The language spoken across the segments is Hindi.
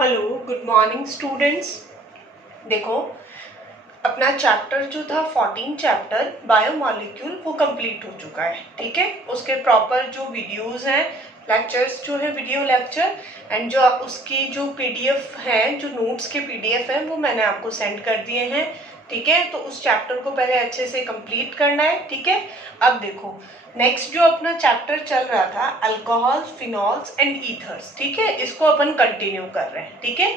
Hello, good morning students. देखो, अपना चैप्टर जो था 14 चैप्टर बायोमॉलिक्यूल वो कंप्लीट हो चुका है। ठीक है, उसके प्रॉपर जो वीडियोस हैं, लेक्चर्स जो है वीडियो लेक्चर एंड जो उसकी जो पीडीएफ है, जो नोट्स के पीडीएफ है वो मैंने आपको सेंड कर दिए हैं। ठीक है, तो उस चैप्टर को पहले अच्छे से कंप्लीट करना है। ठीक है, अब देखो नेक्स्ट जो अपना चैप्टर चल रहा था अल्कोहल्स, फिनॉल्स एंड ईथर्स। ठीक है, इसको अपन कंटिन्यू कर रहे हैं। ठीक है,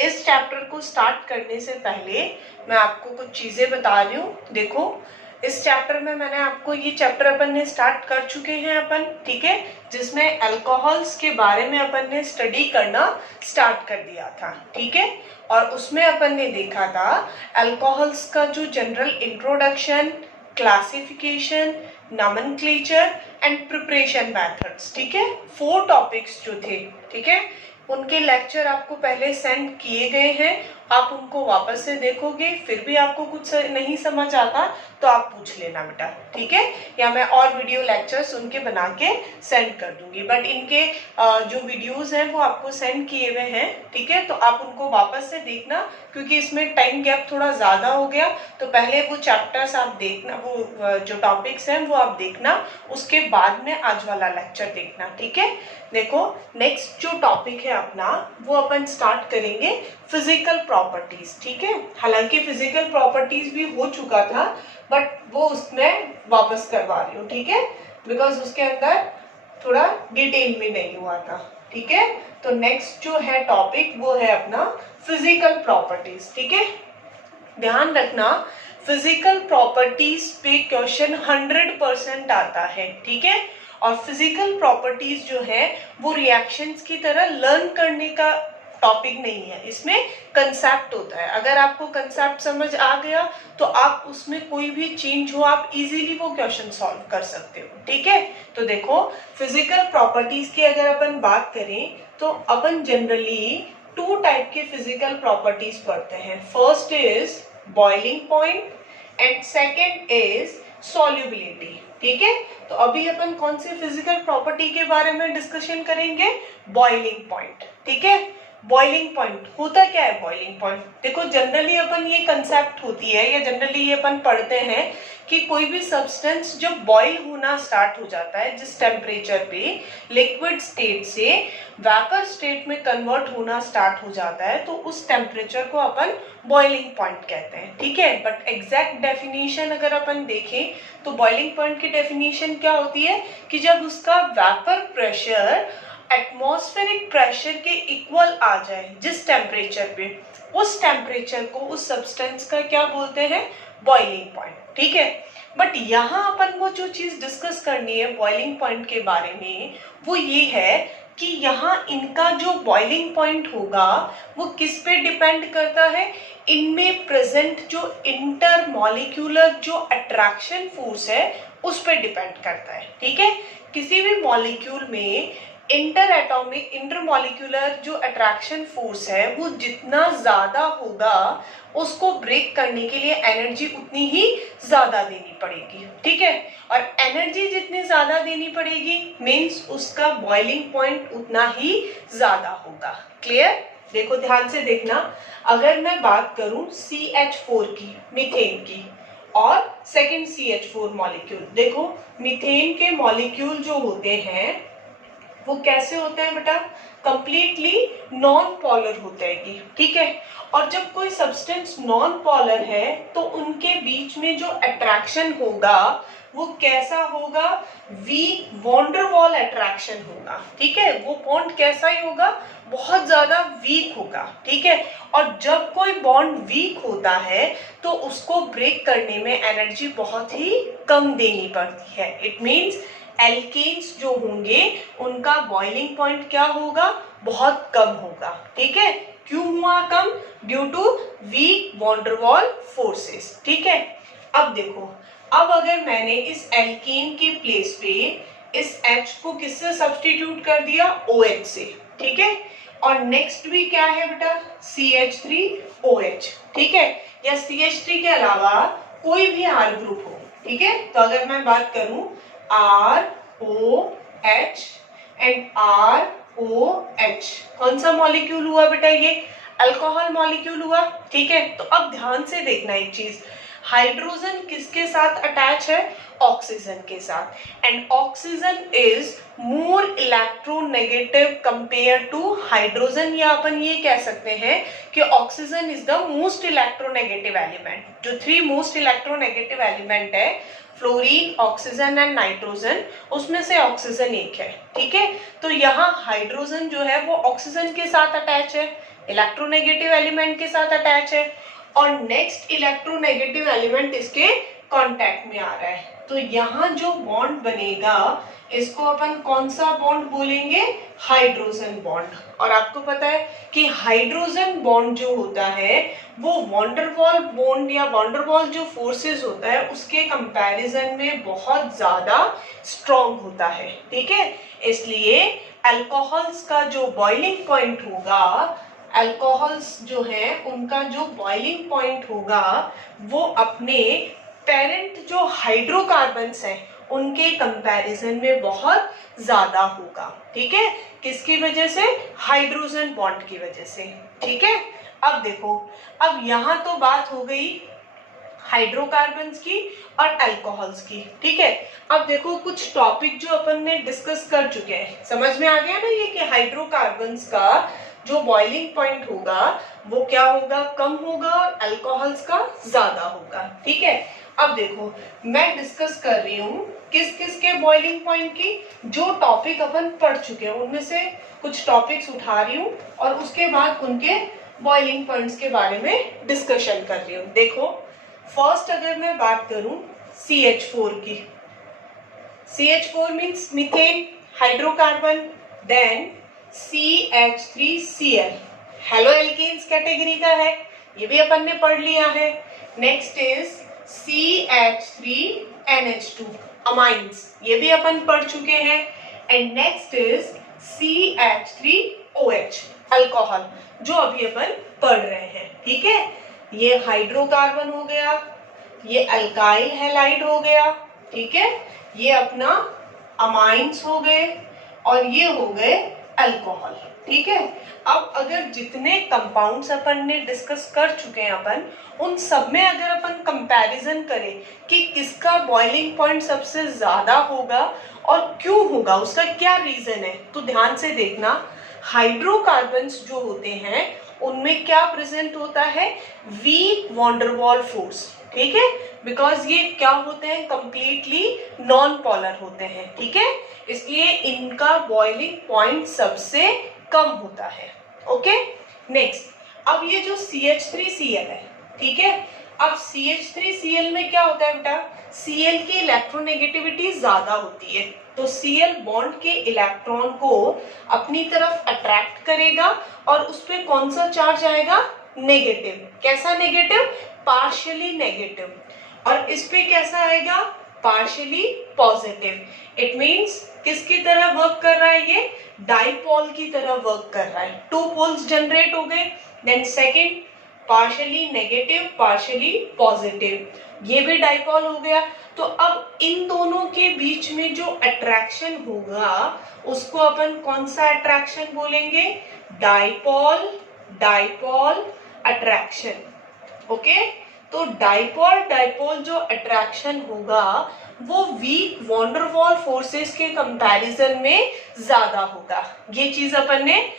इस चैप्टर को स्टार्ट करने से पहले मैं आपको कुछ चीजें बता रही हूँ। देखो, इस चैप्टर में मैंने आपको ये चैप्टर अपन ने स्टार्ट कर चुके हैं अपन। ठीक है, जिसमें अल्कोहल्स के बारे में अपन ने स्टडी करना स्टार्ट कर दिया था। ठीक है, और उसमें अपन ने देखा था अल्कोहल्स का जो general introduction, classification, nomenclature and preparation methods. ठीक है, 4 टॉपिक्स जो थे, ठीक है, उनके लेक्चर आपको पहले सेंड किए गए हैं। आप उनको वापस से देखोगे, फिर भी आपको कुछ नहीं समझ आता तो आप पूछ लेना बेटा। ठीक है, या मैं और वीडियो लेक्चर्स उनके बना के सेंड कर दूंगी, बट इनके जो वीडियोस हैं वो आपको सेंड किए हुए हैं। ठीक है, तो आप उनको वापस से देखना, क्योंकि इसमें टाइम गैप थोड़ा ज्यादा हो गया। तो पहले वो चैप्टर्स आप देखना, वो जो टॉपिक्स हैं वो आप देखना, उसके बाद में आज वाला लेक्चर देखना। ठीक है, देखो नेक्स्ट जो टॉपिक है अपना वो अपन स्टार्ट करेंगे फिजिकल प्रॉपर्टीज। ठीक है, हालांकि फिजिकल प्रॉपर्टीज भी हो चुका था, बट वो उसमें वापस करवा रही हूँ। ठीक है, बिकॉज उसके अंदर थोड़ा डिटेल में नहीं हुआ था। ठीक है, तो नेक्स्ट जो है टॉपिक वो है अपना फिजिकल प्रॉपर्टीज। ठीक है, ध्यान रखना फिजिकल प्रॉपर्टीज पे क्वेश्चन 100% आता है। ठीक है, और फिजिकल प्रॉपर्टीज जो है वो रिएक्शंस की तरह लर्न करने का टॉपिक नहीं है, इसमें कंसेप्ट होता है। अगर आपको कंसेप्ट समझ आ गया तो आप उसमें कोई भी चेंज हो आप इजीली वो क्वेश्चन सॉल्व कर सकते हो। ठीक है, तो देखो फिजिकल प्रॉपर्टीज की अगर अपन बात करें तो अपन जनरली 2 टाइप के फिजिकल प्रॉपर्टीज पढ़ते हैं। First is boiling point and second is solubility. ठीक है, तो अभी अपन कौन सी फिजिकल प्रॉपर्टी के बारे में डिस्कशन करेंगे? Boiling point. ठीक है, बॉइलिंग पॉइंट होता क्या है? बॉइलिंग पॉइंट देखो, जनरली अपन ये कंसेप्ट होती है या जनरली ये अपन पढ़ते हैं कि कोई भी सब्सटेंस जब बॉइल होना स्टार्ट हो जाता है, जिस टेम्परेचर पे लिक्विड स्टेट से वेपर स्टेट में कन्वर्ट होना स्टार्ट हो जाता है, तो उस टेम्परेचर को अपन बॉइलिंग पॉइंट कहते हैं। ठीक है, बट एग्जैक्ट डेफिनेशन अगर अपन देखें तो बॉइलिंग पॉइंट की डेफिनेशन क्या होती है कि जब उसका वेपर प्रेशर एटमॉस्फेरिक प्रेशर के इक्वल आ जाए, जिस टेम्परेचर पे, उस टेम्परेचर को उस सब्सटेंस का क्या बोलते हैं? Boiling point. ठीक है, बट यहाँ अपन को जो चीज डिस्कस करनी है बॉइलिंग पॉइंट के बारे में वो ये है कि यहाँ इनका जो बॉइलिंग पॉइंट होगा वो किस पे डिपेंड करता है? इनमें प्रेजेंट जो इंटरमॉलिक्यूलर जो अट्रैक्शन फोर्स है उस पे डिपेंड करता है। ठीक है, किसी भी मॉलिक्यूल में इंटरमॉलिक्यूलर जो अट्रैक्शन फोर्स है वो जितना ज्यादा होगा उसको ब्रेक करने के लिए एनर्जी उतनी ही ज्यादा देनी पड़ेगी। ठीक है, और एनर्जी जितनी ज्यादा देनी पड़ेगी मीन्स उसका बॉइलिंग पॉइंट उतना ही ज्यादा होगा। क्लियर? देखो ध्यान से देखना, अगर मैं बात करूं CH4 की, मीथेन की, और सेकंड CH4 मॉलिक्यूल, देखो मीथेन के मॉलिक्यूल जो होते हैं वो कैसे होते हैं बेटा? कंप्लीटली नॉन पोलर होते हैं। ठीक है, और जब कोई सब्सटेंस नॉन पोलर है तो उनके बीच में जो अट्रैक्शन होगा वो कैसा होगा? वीक वॉन्डरवॉल अट्रैक्शन होगा। ठीक है, वो बॉन्ड कैसा ही होगा? बहुत ज्यादा वीक होगा। ठीक है, और जब कोई बॉन्ड वीक होता है तो उसको ब्रेक करने में एनर्जी बहुत ही कम देनी पड़ती है। इट मीन्स एल्केन्स जो होंगे उनका बॉइलिंग पॉइंट क्या होगा? बहुत कम होगा। ठीक है, क्यों हुआ कम? Due to weak van der Waals forces. ठीक है, अब देखो, अब अगर मैंने इस एल्केन के प्लेस पे इस H को किससे सब्स्टिट्यूट कर दिया? OH से। ठीक है, और नेक्स्ट भी क्या है बेटा? CH3OH। ठीक है, या CH3 के अलावा कोई भी R ग्रुप हो। ठीक है, तो अगर मैं बात करूं ROH and OH। कौन सा मॉलिक्यूल हुआ बेटा? ये अल्कोहल मॉलिक्यूल हुआ। ठीक है, तो अब ध्यान से देखना एक चीज, हाइड्रोजन किसके साथ अटैच है? ऑक्सीजन के साथ। And oxygen is more electronegative compare to hydrogen, या अपन ये कह सकते हैं कि oxygen is the most electronegative element. जो 3 मोस्ट इलेक्ट्रोनेगेटिव एलिमेंट है, फ्लोरीन, ऑक्सीजन एंड नाइट्रोजन, उसमें से ऑक्सीजन एक है। ठीक है, तो यहाँ हाइड्रोजन जो है वो ऑक्सीजन के साथ अटैच है, इलेक्ट्रोनेगेटिव एलिमेंट के साथ अटैच है, और नेक्स्ट इलेक्ट्रोनेगेटिव एलिमेंट इसके कांटेक्ट में आ रहा है। तो यहाँ जो बॉन्ड बनेगा इसको अपन कौन सा बॉन्ड बोलेंगे? Hydrogen bond. और आपको पता है कि हाइड्रोजन बॉन्ड जो होता है वो वॉन्डरवॉल बॉन्ड या वॉन्डरवॉल जो फोर्सेस होता है उसके कंपैरिजन में बहुत ज्यादा स्ट्रॉन्ग होता है। ठीक है, इसलिए अल्कोहल्स का जो बॉइलिंग पॉइंट होगा, अल्कोहल्स जो है उनका जो बॉइलिंग पॉइंट होगा वो अपने पेरेंट जो हाइड्रोकार्बन्स हैं उनके कंपैरिजन में बहुत ज्यादा होगा। ठीक है, किसकी वजह से? हाइड्रोजन बॉन्ड की वजह से। ठीक है, अब देखो, अब यहाँ तो बात हो गई हाइड्रोकार्बन्स की और अल्कोहल्स की। ठीक है, अब देखो कुछ टॉपिक जो अपन ने डिस्कस कर चुके हैं, समझ में आ गया ना ये कि हाइड्रोकार्बन्स का जो बॉइलिंग पॉइंट होगा वो क्या होगा? कम होगा, और अल्कोहल्स का ज्यादा होगा। ठीक है, अब देखो मैं डिस्कस कर रही हूँ किस किस के बॉइलिंग पॉइंट की, जो टॉपिक अपन पढ़ चुके हैं उनमें से कुछ टॉपिक्स उठा रही हूँ और उसके बाद उनके बॉइलिंग पॉइंट्स के बारे में डिस्कशन कर रही हूँ। देखो फर्स्ट अगर मैं बात करूं CH4 की, CH4 means methane hydrocarbon, then CH3Cl halo alkanes category का है, ये भी अपन ने पढ़ लिया है। नेक्स्ट इज CH3NH2 अमाइंस, ये भी अपन पढ़ चुके हैं। And next is CH3OH alcohol, जो अभी अपन पढ़ रहे हैं। ठीक है, ये हाइड्रोकार्बन हो गया, ये अल्काइल हैलाइड हो गया। ठीक है, ये अपना अमाइंस हो गए और ये हो गए अल्कोहल। ठीक है, अब अगर जितने कंपाउंड्स अपन ने डिस्कस कर चुके हैं अपन, उन सब में अगर अपन कंपैरिजन करें कि किसका बॉइलिंग पॉइंट सबसे ज्यादा होगा और क्यों होगा, उसका क्या रीजन है, तो ध्यान से देखना। हाइड्रोकार्बन्स जो होते हैं उनमें क्या प्रेजेंट होता है? Weak van der Waals force. ठीक है, बिकॉज ये क्या होते हैं? कंप्लीटली नॉन पोलर होते हैं। ठीक है, इसलिए इनका बॉइलिंग पॉइंट सबसे कम होता है। ओके, नेक्स्ट, अब ये जो CH3Cl है, ठीक है, अब CH3Cl में क्या होता है बेटा? Cl की इलेक्ट्रोनेगेटिविटी ज्यादा होती है, तो Cl बॉन्ड के इलेक्ट्रॉन को अपनी तरफ अट्रैक्ट करेगा और उस पे कौन सा चार्ज आएगा? नेगेटिव। कैसा नेगेटिव? Partially negative. और इस पे कैसा आएगा? Partially positive. इट मींस किसकी तरह वर्क कर रहा है? ये डाइपोल की तरह वर्क कर रहा है। 2 पोल्स जनरेट हो गए। Then second partially negative, partially positive, ये भी डाइपोल हो गया। तो अब इन दोनों के बीच में जो अट्रैक्शन होगा उसको अपन कौन सा अट्रैक्शन बोलेंगे? Dipole dipole attraction. ओके, तो डाइपोल डाइपोल जो अट्रैक्शन होगा वो वीक वॉन्डरवॉल फोर्सेस के कंपैरिजन में ज्यादा होगा। ये चीज अपन ने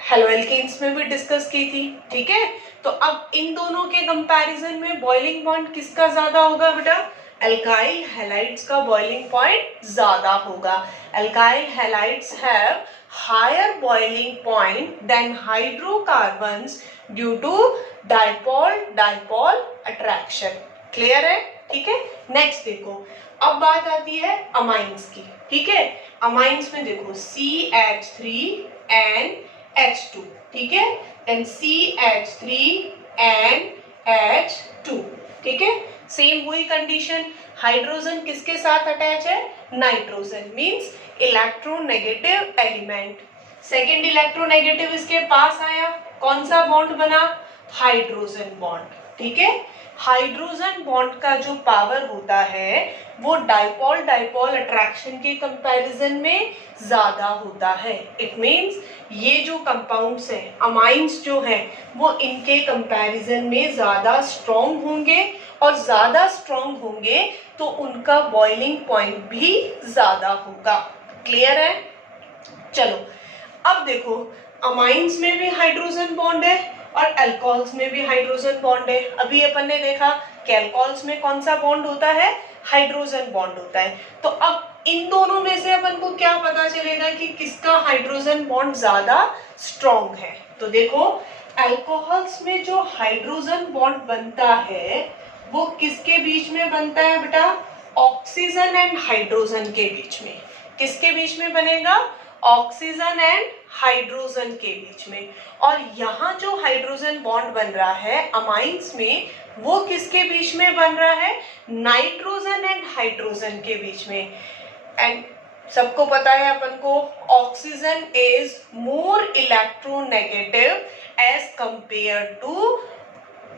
हेलोएल्केन्स में भी डिस्कस की थी। ठीक है, तो अब इन दोनों के कंपैरिजन में बॉइलिंग पॉइंट किसका ज्यादा होगा बेटा? अल्काइल हैलाइड्स का बॉइलिंग पॉइंट ज्यादा होगा। Alkyl halides have higher boiling point than hydrocarbons due to dipole dipole attraction. Clear है? ठीक है, नेक्स्ट देखो, अब बात आती है अमाइंस की। ठीक है, अमाइंस में देखो CH3NH2, ठीक है, देन CH3NH2। ठीक है, सेम वही कंडीशन, हाइड्रोजन किसके साथ अटैच है? Nitrogen, means electronegative element. Second electronegative इसके पास आया, कौन सा बॉन्ड बना? Hydrogen bond. ठीक है। हाइड्रोजन बॉन्ड का जो पावर होता है वो डाइपोल डाइपोल अट्रैक्शन के कंपैरिजन में ज्यादा होता है। इट मींस ये जो कंपाउंड्स हैं, अमाइंस जो हैं, वो इनके कंपैरिजन में ज्यादा स्ट्रॉन्ग होंगे, और ज्यादा स्ट्रॉन्ग होंगे तो उनका बॉइलिंग पॉइंट भी ज्यादा होगा। क्लियर है? चलो अब देखो, अमाइंस में भी हाइड्रोजन बॉन्ड है और अल्कोहल्स में भी हाइड्रोजन बॉन्ड है। अभी अपन ने देखा कि अल्कोहल्स में कौन सा बॉन्ड होता है, हाइड्रोजन बॉन्ड होता है। तो अब इन दोनों में से अपन को क्या पता चलेगा कि किसका हाइड्रोजन बॉन्ड ज्यादा स्ट्रॉन्ग है? तो देखो, अल्कोहल्स में जो हाइड्रोजन बॉन्ड बनता है वो किसके बीच में बनता है बेटा? ऑक्सीजन एंड हाइड्रोजन के बीच में। किसके बीच में बनेगा? ऑक्सीजन एंड हाइड्रोजन के बीच में। और यहाँ जो हाइड्रोजन बॉन्ड बन रहा है अमाइंस में, वो किसके बीच में बन रहा है? नाइट्रोजन एंड हाइड्रोजन के बीच में। एंड सबको पता है अपन को, oxygen is more electronegative as compare to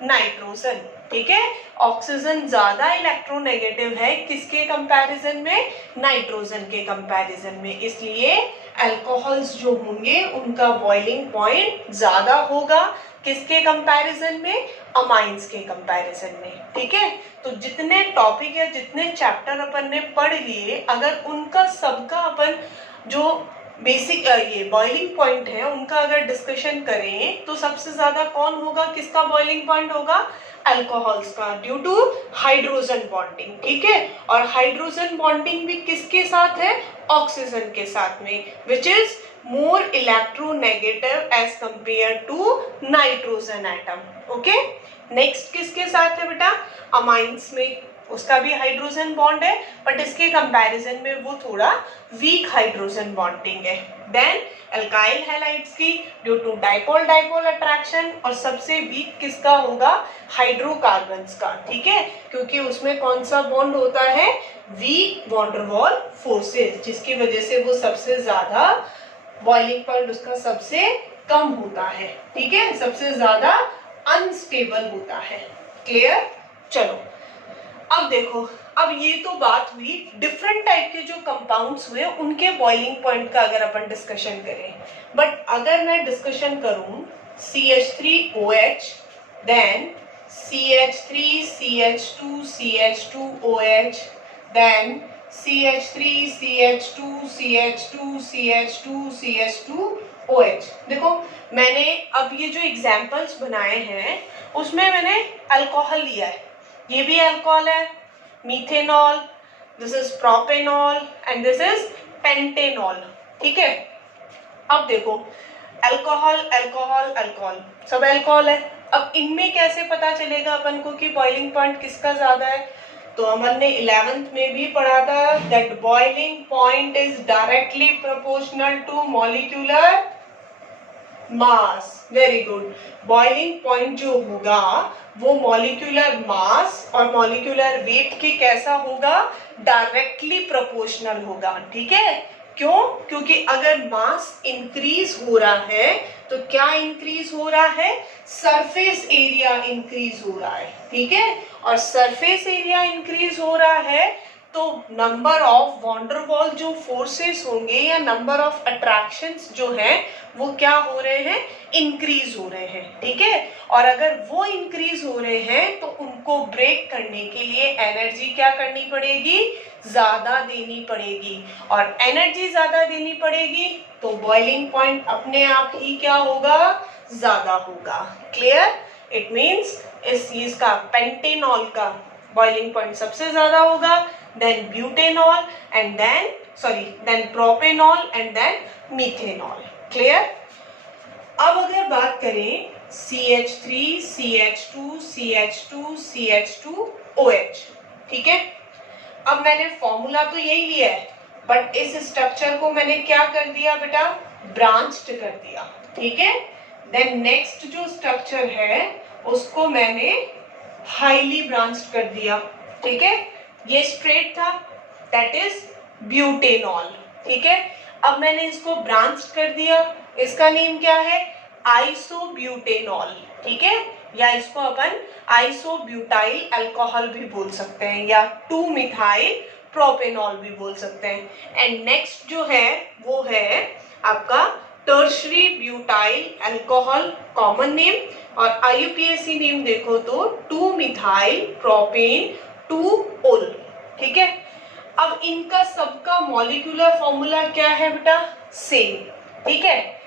nitrogen. ठीक है, ऑक्सीजन ज्यादा इलेक्ट्रोनेगेटिव है किसके कंपैरिजन में? नाइट्रोजन के कंपैरिजन में। इसलिए अल्कोहल्स जो होंगे उनका बॉइलिंग पॉइंट ज्यादा होगा किसके कंपैरिजन में? अमाइंस के कंपैरिजन में। ठीक है, तो जितने टॉपिक या जितने चैप्टर अपन ने पढ़ लिए, अगर उनका सबका अपन जो बेसिक ये बॉइलिंग पॉइंट है उनका अगर डिस्कशन करें तो सबसे ज्यादा कौन होगा, किसका बॉइलिंग पॉइंट होगा? अल्कोहल्स का, ड्यू टू हाइड्रोजन बॉन्डिंग। ठीक है, और हाइड्रोजन बॉन्डिंग भी किसके साथ है? ऑक्सीजन के साथ में, which is more electronegative as compare to nitrogen atom. Okay, next किसके साथ है बेटा? अमाइंस में, उसका भी हाइड्रोजन बॉन्ड है बट इसके कंपैरिजन में वो थोड़ा वीक हाइड्रोजन बॉन्डिंग है। देन अल्काइल हैलाइड्स की due to dipole dipole attraction, और सबसे वीक किसका होगा? हाइड्रोकार्बन्स का। ठीक है, क्योंकि उसमें कौन सा बॉन्ड होता है? Weak van der Waals forces, जिसकी वजह से वो सबसे ज्यादा बॉइलिंग पॉइंट उसका सबसे कम होता है। ठीक है, सबसे ज्यादा अनस्टेबल होता है। क्लियर? चलो अब देखो, अब ये तो बात हुई डिफरेंट टाइप के जो कंपाउंड्स हुए उनके बॉइलिंग पॉइंट का अगर अपन डिस्कशन करें। बट अगर मैं डिस्कशन करूं CH3OH, then CH3CH2CH2OH, then CH3CH2CH2CH2CH2OH। देखो, मैंने अब ये जो एग्जाम्पल्स बनाए हैं उसमें मैंने अल्कोहल लिया है, ये भी अल्कोहल है, methanol, this is propanol and this is pentanol. ठीक है, अब देखो, अल्कोहल अल्कोहल अल्कोहल, सब अल्कोहल है। अब इनमें कैसे पता चलेगा अपन को कि बॉइलिंग पॉइंट किसका ज्यादा है? तो हमने 11th में भी पढ़ा था that boiling point is directly proportional to molecular mass. Very good, boiling point जो होगा वो मॉलिक्यूलर मास और मॉलिक्यूलर वेट के कैसा होगा? डायरेक्टली प्रोपोर्शनल होगा। ठीक है, क्यों? क्योंकि अगर मास इंक्रीज हो रहा है तो क्या इंक्रीज हो रहा है? सरफेस एरिया इंक्रीज हो रहा है। ठीक है, और सरफेस एरिया इंक्रीज हो रहा है तो नंबर ऑफ वॉन डेर वाल जो फोर्सेस होंगे या नंबर ऑफ अट्रैक्शंस जो हैं वो क्या हो रहे हैं? इंक्रीज हो रहे हैं। ठीक है, और अगर वो इंक्रीज हो रहे हैं तो उनको ब्रेक करने के लिए एनर्जी क्या करनी पड़ेगी? ज्यादा देनी पड़ेगी, और एनर्जी ज्यादा देनी पड़ेगी तो बॉइलिंग पॉइंट अपने आप ही क्या होगा? ज्यादा होगा। क्लियर? इट मीन्स इस चीज का, पेंटेनॉल का बॉइलिंग पॉइंट सबसे ज्यादा होगा, then butanol and then propanol and then methanol. Clear? अब अगर बात करें CH3 CH2 CH2 CH2OH, ठीक है, अब मैंने फॉर्मूला तो यही लिया है बट इस स्ट्रक्चर को मैंने क्या कर दिया बेटा? ब्रांच्ड कर दिया। ठीक है, देन नेक्स्ट जो स्ट्रक्चर है उसको मैंने हाईली ब्रांच्ड कर दिया। ठीक है, ये स्ट्रेट था, दैट इज ब्यूटेनॉल। ठीक है, अब मैंने इसको ब्रांच कर दिया, इसका नेम क्या है? आइसोब्यूटेनॉल, ठीक है, या इसको अपन आइसोब्यूटाइल अल्कोहल भी बोल सकते हैं या 2 मिथाइल प्रोपेनॉल भी बोल सकते हैं। एंड नेक्स्ट जो है वो है आपका tertiary butyl alcohol, common name, और IUPAC नेम देखो तो 2 मिथाइल प्रोपेन 2 ओल, ठीक है। अब इनका सबका मॉलिक्यूलर फॉर्मूला क्या है बेटा? सेम, ठीक है।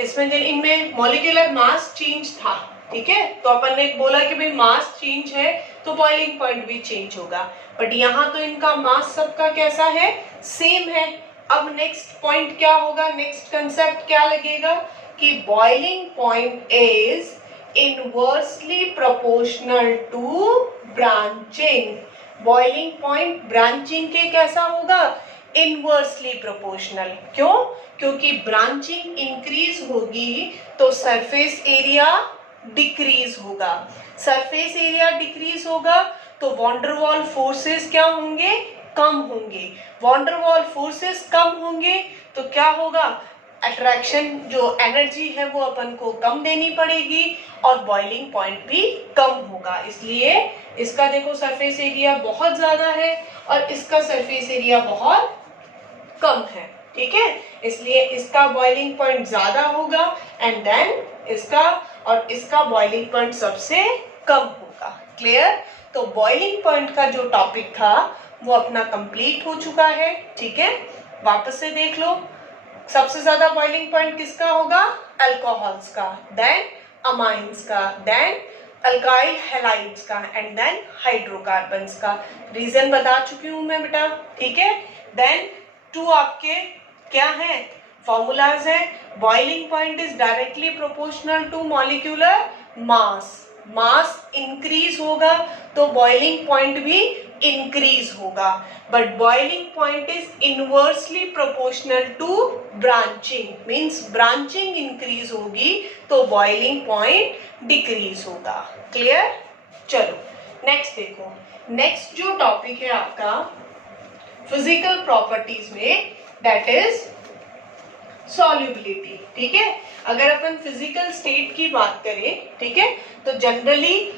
इसमें इनमें मॉलिक्यूलर मास चेंज था, ठीक है, तो अपन ने बोला कि भाई मास चेंज है तो बॉइलिंग पॉइंट भी चेंज होगा, बट यहाँ तो इनका मास सबका कैसा है? सेम है। अब नेक्स्ट पॉइंट क्या होगा, नेक्स्ट कंसेप्ट क्या लगेगा कि boiling point is inversely proportional to branching. Boiling point branching के कैसा होगा? Inversely proportional. क्यों? क्योंकि ब्रांचिंग इंक्रीज होगी तो सरफेस एरिया डिक्रीज होगा। सरफेस एरिया डिक्रीज होगा तो वॉन्डरवॉल फोर्सेस क्या होंगे? कम होंगे। वॉन्डरवॉल फोर्सेस कम होंगे तो क्या होगा? अट्रैक्शन जो एनर्जी है वो अपन को कम देनी पड़ेगी और बॉइलिंग पॉइंट भी कम होगा। इसलिए इसका देखो सरफेस एरिया बहुत ज्यादा है और इसका सरफेस एरिया बहुत कम है, ठीक है, इसलिए इसका बॉइलिंग पॉइंट ज्यादा होगा एंड देन इसका और इसका बॉइलिंग पॉइंट सबसे कम होगा। क्लियर? तो बॉइलिंग पॉइंट का जो टॉपिक था वो अपना कंप्लीट हो चुका है, ठीक है। वापस से देख लो, सबसे ज्यादा बॉइलिंग पॉइंट किसका होगा? अल्कोहल्स का, देन अमाइंस का, देन अल्काइल हैलाइड्स का एंड देन हाइड्रोकार्बन्स का। रीजन बता चुकी हूं मैं बेटा, ठीक है। देन 2 आपके क्या है? फॉर्मूलाज है। Boiling point is directly proportional to molecular mass. Mass increase होगा तो बॉइलिंग पॉइंट भी इंक्रीज होगा, but boiling point is inversely proportional to branching, means branching increase होगी तो बॉइलिंग पॉइंट डिक्रीज होगा। क्लियर? चलो नेक्स्ट देखो, नेक्स्ट जो टॉपिक है आपका फिजिकल प्रॉपर्टीज में, दैट इज सॉल्युबिलिटी, ठीक है। अगर अपन फिजिकल स्टेट की बात करें, ठीक है, तो जनरली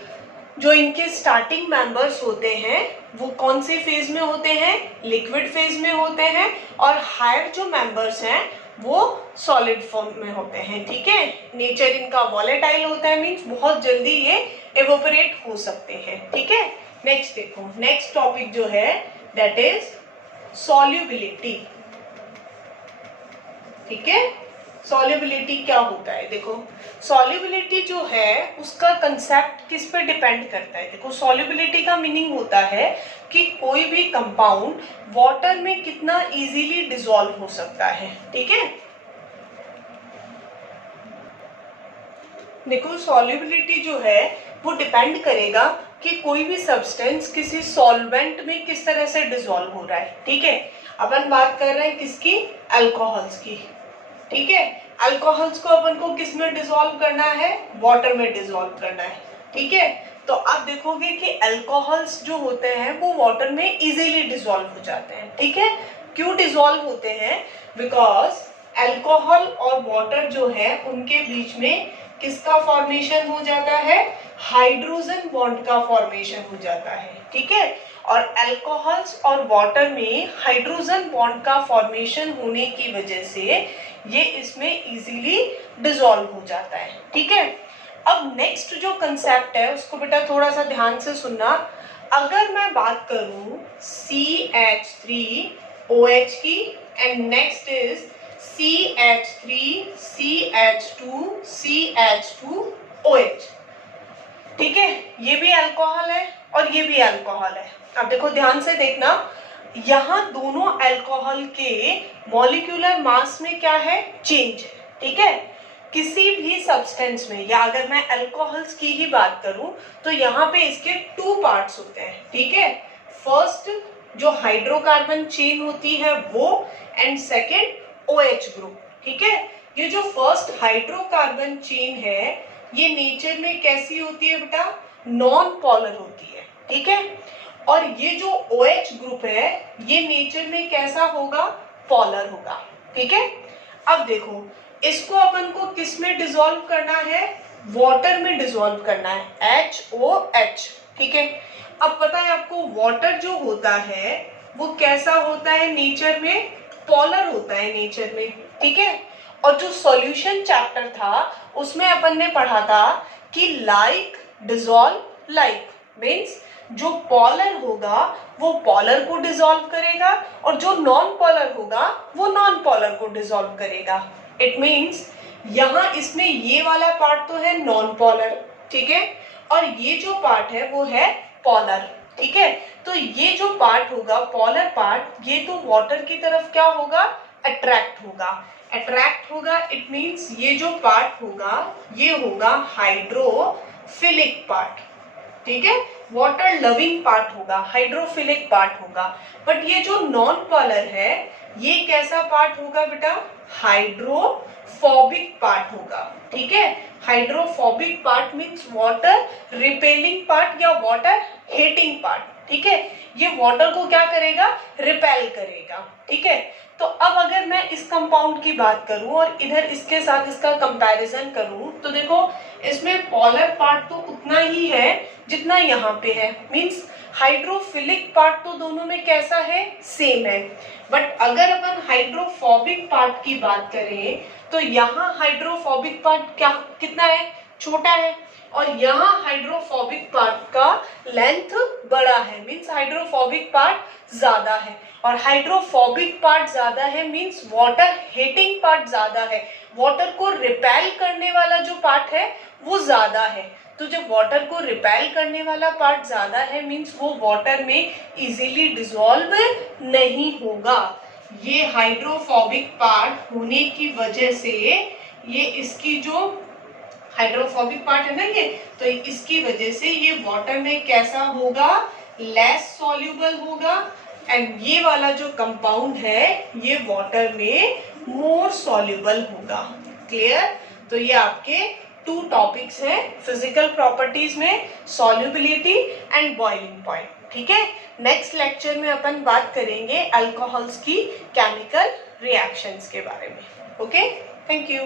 जो इनके स्टार्टिंग मेंबर्स होते हैं वो कौन से फेज में होते हैं? लिक्विड फेज में होते हैं, और हायर जो मेंबर्स हैं वो सॉलिड फॉर्म में होते हैं, ठीक है। नेचर इनका वॉलेटाइल होता है, मींस बहुत जल्दी ये एवोपरेट हो सकते हैं, ठीक है। नेक्स्ट देखो, नेक्स्ट टॉपिक जो है दैट इज सॉल्युबिलिटी, ठीक है। सॉल्युबिलिटी क्या होता है? देखो सॉल्युबिलिटी जो है उसका कंसेप्ट किस पे डिपेंड करता है? देखो सॉल्युबिलिटी का मीनिंग होता है कि कोई भी कंपाउंड वाटर में कितना इजीली डिसॉल्व हो सकता है, ठीक है। देखो सॉल्युबिलिटी जो है वो डिपेंड करेगा कि कोई भी सब्सटेंस किसी सॉल्वेंट में किस तरह से डिसॉल्व हो रहा है, ठीक है। अपन बात कर रहे हैं किसकी? अल्कोहल्स की, ठीक है। अल्कोहल्स को अपन को किस में डिसॉल्व करना है? वाटर में डिसॉल्व करना है, ठीक है। तो आप देखोगे कि अल्कोहल्स जो होते हैं वो वाटर में इजीली डिसॉल्व हो जाते हैं, ठीक है। क्यों डिसॉल्व होते हैं? बिकॉज अल्कोहल और वाटर जो है उनके बीच में किसका फॉर्मेशन हो जाता है? हाइड्रोजन बॉन्ड का फॉर्मेशन हो जाता है, ठीक है। और अल्कोहल्स और वाटर में हाइड्रोजन बॉन्ड का फॉर्मेशन होने की वजह से ये इसमें इजीली डिसॉल्व हो जाता है, ठीक है। अब नेक्स्ट जो कंसेप्ट है उसको बेटा थोड़ा सा ध्यान से सुनना। अगर मैं बात करूं CH3OH की एंड नेक्स्ट इज CH3CH2CH2OH, ठीक है, ये भी अल्कोहल है और ये भी अल्कोहल है। अब देखो ध्यान से देखना, यहाँ दोनों अल्कोहल के मॉलिक्यूलर मास में क्या है? चेंज है, ठीक है। किसी भी सब्सटेंस में, या अगर मैं अल्कोहल्स की ही बात करूं तो यहाँ पे इसके 2 पार्ट्स होते हैं, ठीक है। फर्स्ट जो हाइड्रोकार्बन चेन होती है वो, एंड सेकेंड OH ग्रुप, ठीक है। ये जो फर्स्ट हाइड्रोकार्बन चेन है ये नेचर में कैसी होती है बेटा? नॉन पोलर होती है, ठीक है। और ये जो OH ग्रुप है ये नेचर में कैसा होगा? पोलर होगा, ठीक है। अब देखो इसको अपन को किस में डिसॉल्व करना है, वाटर में डिसॉल्व करना है, HOH, ठीक है। अब पता है आपको वाटर जो होता है वो कैसा होता है नेचर में, पोलर होता है नेचर में, ठीक है। और जो सॉल्यूशन चैप्टर था उसमें अपन ने पढ़ा था कि लाइक डिसॉल्व लाइक, मीन्स जो पोलर होगा वो पोलर को डिसॉल्व करेगा और जो नॉन पोलर होगा वो नॉन पोलर को डिसॉल्व करेगा। इट मीन्स यहाँ इसमें ये वाला पार्ट तो है नॉन पोलर, ठीक है, और ये जो पार्ट है वो है पोलर, ठीक है। तो ये जो पार्ट होगा पोलर पार्ट, ये तो वाटर की तरफ क्या होगा, अट्रैक्ट होगा, अट्रैक्ट होगा। इट मीन्स ये जो पार्ट होगा ये होगा हाइड्रोफिलिक पार्ट, ठीक है, वाटर लविंग पार्ट होगा, हाइड्रोफिलिक पार्ट होगा। बट ये जो नॉन पोलर है ये कैसा पार्ट होगा बेटा, हाइड्रोफोबिक पार्ट होगा, ठीक है। Hydrophobic part means water repelling part या वाटर हेटिंग पार्ट, ठीक है। ये वाटर को क्या करेगा, रिपेल करेगा, ठीक है। तो अब अगर मैं इस कंपाउंड की बात करूं और इधर इसके साथ इसका कंपैरिजन करूं तो देखो इसमें पोलर पार्ट तो उतना ही है जितना यहाँ पे है, मींस हाइड्रोफिलिक पार्ट तो दोनों में कैसा है, सेम है। बट अगर अपन हाइड्रोफोबिक पार्ट की बात करें तो यहाँ हाइड्रोफोबिक पार्ट क्या कितना है, छोटा है, और यहाँ हाइड्रोफोबिक पार्ट का लेंथ बड़ा है, मींस हाइड्रोफोबिक पार्ट ज्यादा है। और हाइड्रोफोबिक पार्ट ज्यादा है मींस वाटर हेटिंग पार्ट ज्यादा है, वाटर को रिपेल करने वाला जो पार्ट है वो ज्यादा है। तो जब वाटर को रिपेल करने वाला पार्ट ज्यादा है मींस वो वाटर में इजीली डिसॉल्व नहीं होगा। ये हाइड्रोफोबिक पार्ट होने की वजह से ये इसकी जो हाइड्रोफोबिक पार्ट है ना ये, तो इसकी वजह से ये वाटर में कैसा होगा, लेस सॉल्युबल होगा, एंड ये वाला जो कंपाउंड है ये वाटर में मोर सॉल्युबल होगा। क्लियर। तो ये आपके 2 टॉपिक्स हैं फिजिकल प्रॉपर्टीज में, सॉल्युबिलिटी एंड बॉइलिंग पॉइंट, ठीक है। नेक्स्ट लेक्चर में अपन बात करेंगे अल्कोहल्स की केमिकल रिएक्शंस के बारे में। Okay, thank you.